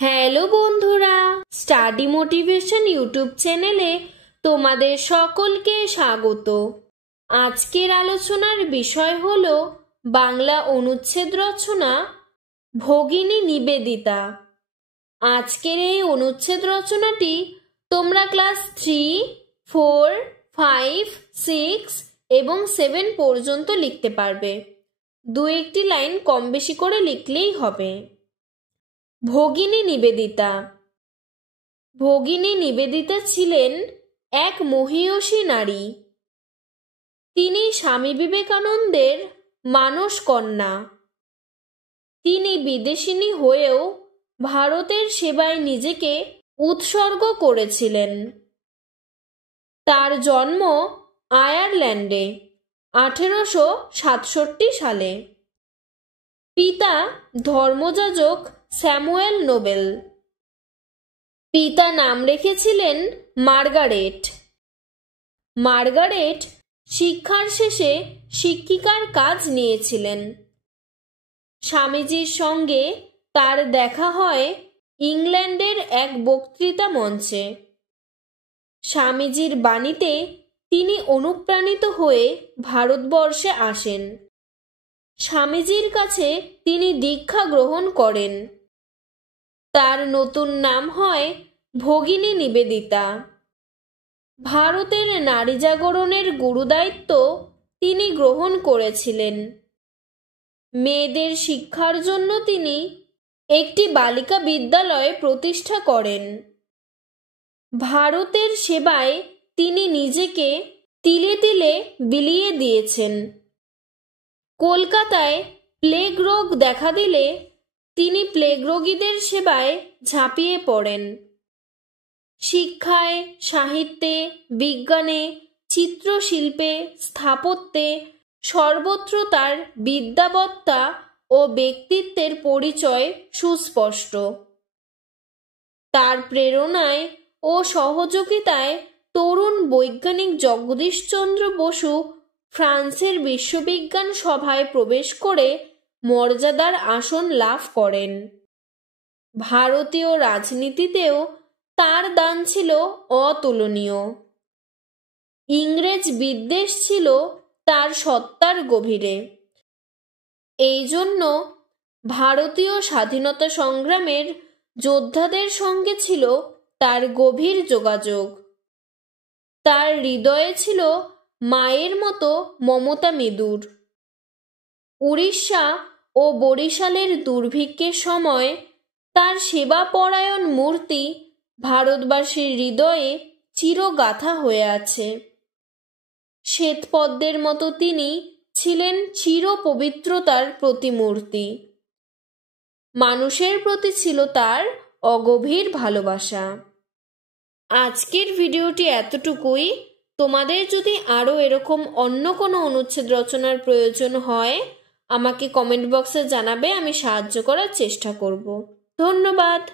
Hello বন্ধুরা, study motivation YouTube চ্যানেলে তোমাদের সকলকে স্বাগত। আজকের আলোচনার বিষয় হলো বাংলা অনুচ্ছেদ রচনা ভগিনী নিবেদিতা। আজকের এই অনুচ্ছেদ রচনাটি তোমরা ক্লাস 3, 4, 5, 6 এবং 7 পর্যন্ত লিখতে পারবে। দু একটি লাইন কম বেশি করে লিখলেই হবে। ভগিনী নিবেদিতা। ভগিনী নিবেদিতা ছিলেন এক মহীয়সী নারী। তিনি স্বামী বিবেকানন্দের মানস কন্যা। তিনি বিদেশিনী হয়েও ভারতের সেবায় নিজেকে উৎসর্গ করেছিলেন। তার জন্ম আয়ারল্যান্ডে 1867 সালে। পিতা ধর্মযাজক স্যামুয়েল নোবেল। পিতা নাম রেখেছিলেন মার্গারেট। মার্গারেট শিক্ষার শেষে শিক্ষিকার কাজ নিয়েছিলেন। স্বামীজির সঙ্গে তার দেখা হয় ইংল্যান্ডের এক বক্তৃতা মঞ্চে। স্বামীজির বাণীতে তিনি অনুপ্রাণিত হয়ে ভারতবর্ষে আসেন। স্বামীজির কাছে তিনি দীক্ষা গ্রহণ করেন। তার নতুন নাম হয় ভগিনী নিবেদিতা। ভারতের নারী জাগরণের গুরুদায়িত্ব তিনি গ্রহণ করেছিলেন। মেয়েদের শিক্ষার জন্য তিনি একটি বালিকা বিদ্যালয় প্রতিষ্ঠা করেন। ভারতের সেবায় তিনি নিজেকে তিলে তিলে বিলিয়ে দিয়েছেন। কলকাতায় প্লেগ রোগ দেখা দিলে তিনি প্লেগ রোগীদের সেবায় ঝাঁপিয়ে পড়েন। শিক্ষায়, সাহিত্যে, বিজ্ঞানে, চিত্রশিল্পে, স্থাপত্যে সর্বত্র তার বিদ্যাবত্তা ও ব্যক্তিত্বের পরিচয় সুস্পষ্ট। তার প্রেরণায় ও সহযোগিতায় তরুণ বৈজ্ঞানিক জগদীশচন্দ্র বসু ফ্রান্সের বিশ্ববিজ্ঞান সভায় প্রবেশ করে মর্যাদার আসন লাভ করেন। ভারতীয় রাজনীতিতেও তার দান ছিল অতুলনীয়। ইংরেজ বিদ্বেষ ছিল তার সত্তার গভীরে। এই জন্য ভারতীয় স্বাধীনতা সংগ্রামের যোদ্ধাদের সঙ্গে ছিল তার গভীর যোগাযোগ। তার হৃদয়ে ছিল মায়ের মতো মমতা মৃদুর। উড়িষ্যা ও বরিশালের দুর্ভিক্ষের সময় তার সেবাপরায়ণ মূর্তি ভারতবাসীর হৃদয়ে চিরগাথা হয়ে আছে। শ্বেতপদ্মের মতো তিনি ছিলেন চির পবিত্রতার প্রতিমূর্তি। মানুষের প্রতি ছিল তার অগভীর ভালোবাসা। আজকের ভিডিওটি এতটুকুই। তোমাদের যদি আরও এরকম অন্য কোনো অনুচ্ছেদ রচনার প্রয়োজন হয় আমাকে কমেন্ট বক্সে জানাবে, আমি সাহায্য করার চেষ্টা করব। ধন্যবাদ।